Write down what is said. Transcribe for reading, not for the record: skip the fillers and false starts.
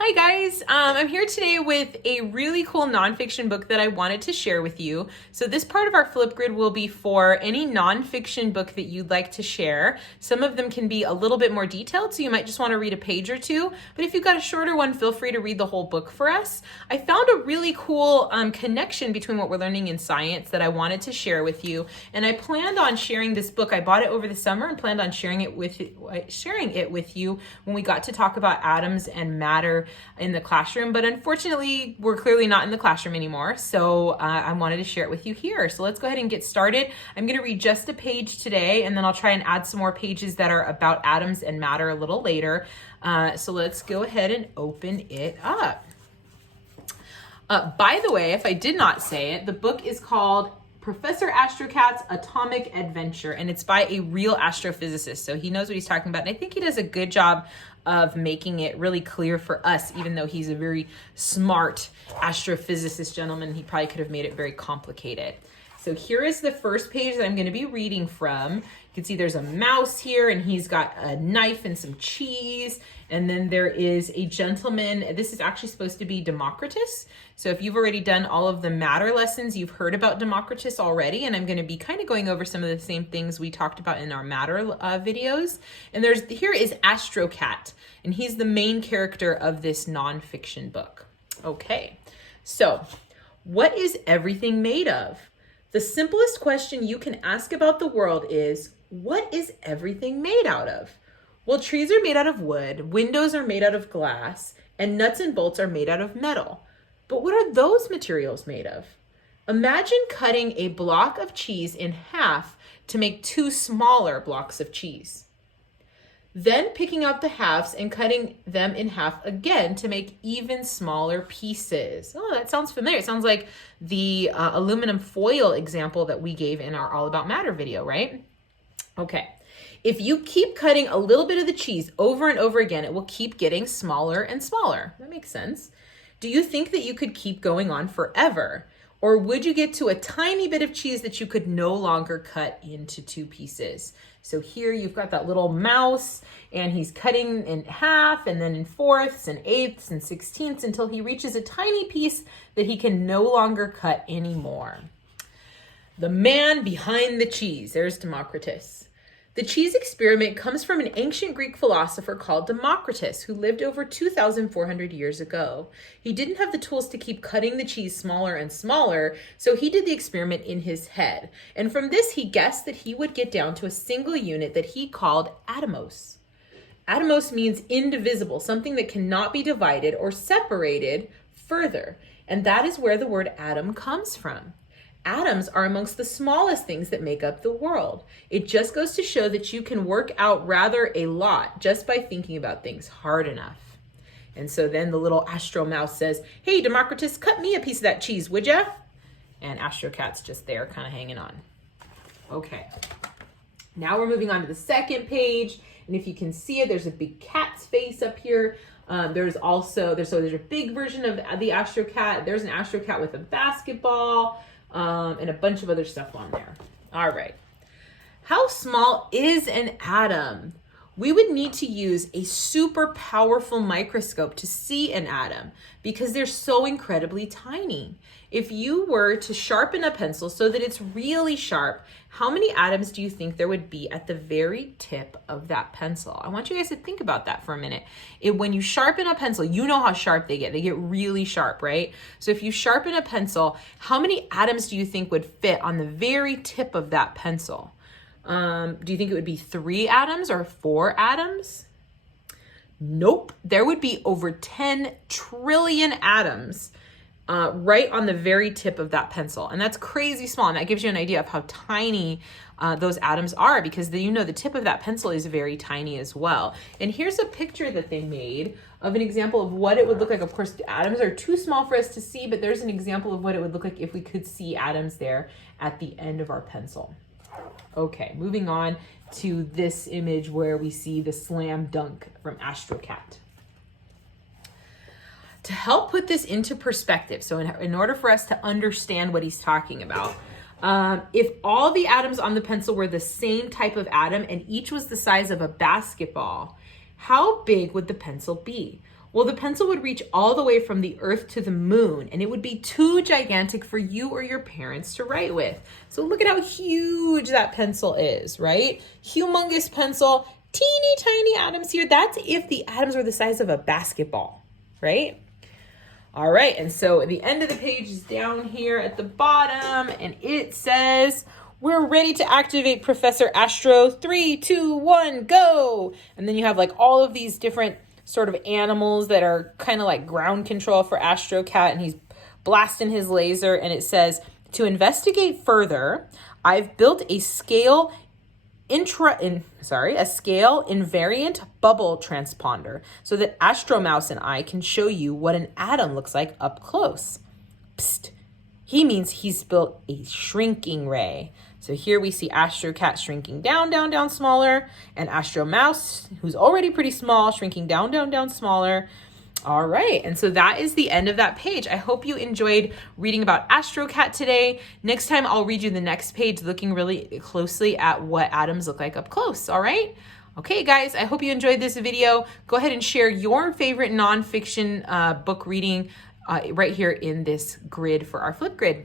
Hi guys, I'm here today with a really cool nonfiction book that I wanted to share with you. So this part of our Flipgrid will be for any nonfiction book that you'd like to share. Some of them can be a little bit more detailed, so you might just want to read a page or two. But if you've got a shorter one, feel free to read the whole book for us. I found a really cool connection between what we're learning in science that I wanted to share with you. And I planned on sharing this book. I bought it over the summer and planned on sharing it with you when we got to talk about atoms and matter in the classroom, but unfortunately we're clearly not in the classroom anymore, so I wanted to share it with you here. So let's go ahead and get started. I'm going to read just a page today, and then I'll try and add some more pages that are about atoms and matter a little later. So let's go ahead and open it up. By the way, if I did not say it, the book is called Professor Astrocat's Atomic Adventure, and it's by a real astrophysicist, so he knows what he's talking about, and I think he does a good job of making it really clear for us. Even though he's a very smart astrophysicist gentleman, he probably could have made it very complicated. So here is the first page that I'm going to be reading from. You can see there's a mouse here, and he's got a knife and some cheese. And then there is a gentleman. This is actually supposed to be Democritus. So if you've already done all of the matter lessons, you've heard about Democritus already. And I'm going to be kind of going over some of the same things we talked about in our matter videos. And here is Astrocat, and he's the main character of this nonfiction book. Okay, so what is everything made of? The simplest question you can ask about the world is, what is everything made out of? Well, trees are made out of wood, windows are made out of glass, and nuts and bolts are made out of metal. But what are those materials made of? Imagine cutting a block of cheese in half to make two smaller blocks of cheese. Then picking out the halves and cutting them in half again to make even smaller pieces. Oh, that sounds familiar. It sounds like the aluminum foil example that we gave in our All About Matter video, right? Okay. If you keep cutting a little bit of the cheese over and over again, it will keep getting smaller and smaller. That makes sense. Do you think that you could keep going on forever? Or would you get to a tiny bit of cheese that you could no longer cut into two pieces? So here you've got that little mouse, and he's cutting in half and then in fourths and eighths and sixteenths until he reaches a tiny piece that he can no longer cut anymore. The man behind the cheese. There's Democritus. The cheese experiment comes from an ancient Greek philosopher called Democritus, who lived over 2,400 years ago. He didn't have the tools to keep cutting the cheese smaller and smaller, so he did the experiment in his head. And from this, he guessed that he would get down to a single unit that he called atomos. Atomos means indivisible, something that cannot be divided or separated further. And that is where the word atom comes from. Atoms are amongst the smallest things that make up the world. It just goes to show that you can work out rather a lot just by thinking about things hard enough. And so then the little Astro Mouse says, "Hey, Democritus, cut me a piece of that cheese, would ya?" And Astrocat's just there kind of hanging on. Okay, now we're moving on to the second page. And if you can see it, there's a big cat's face up here. There's a big version of the Astrocat. There's an Astrocat with a basketball. And a bunch of other stuff on there. All right. How small is an atom? We would need to use a super powerful microscope to see an atom because they're so incredibly tiny. If you were to sharpen a pencil so that it's really sharp, how many atoms do you think there would be at the very tip of that pencil? I want you guys to think about that for a minute. When you sharpen a pencil, you know how sharp they get. They get really sharp, right? So if you sharpen a pencil, how many atoms do you think would fit on the very tip of that pencil? Do you think it would be 3 atoms or 4 atoms? Nope. There would be over 10 trillion atoms right on the very tip of that pencil. And that's crazy small. And that gives you an idea of how tiny those atoms are, because the tip of that pencil is very tiny as well. And here's a picture that they made of an example of what it would look like. Of course, atoms are too small for us to see, but there's an example of what it would look like if we could see atoms there at the end of our pencil. Okay, moving on to this image where we see the slam dunk from Astrocat. To help put this into perspective, so in order for us to understand what he's talking about, if all the atoms on the pencil were the same type of atom and each was the size of a basketball, how big would the pencil be? Well, the pencil would reach all the way from the Earth to the moon, and it would be too gigantic for you or your parents to write with. So look at how huge that pencil is, right? Humongous pencil, teeny tiny atoms here. That's if the atoms were the size of a basketball, right? All right, and so the end of the page is down here at the bottom, and it says, we're ready to activate Professor Astro. 3, 2, 1, go! And then you have like all of these different sort of animals that are kind of like ground control for Astrocat, and he's blasting his laser, and it says, to investigate further, I've built a scale invariant bubble transponder so that Astromouse and I can show you what an atom looks like up close. Psst. He means he's built a shrinking ray. So here we see Astrocat shrinking down, down, down smaller, and Astromouse, who's already pretty small, shrinking down, down, down smaller. All right, and so that is the end of that page. I hope you enjoyed reading about Astrocat today. Next time I'll read you the next page looking really closely at what atoms look like up close, all right? Okay, guys, I hope you enjoyed this video. Go ahead and share your favorite nonfiction book reading right here in this grid for our Flipgrid.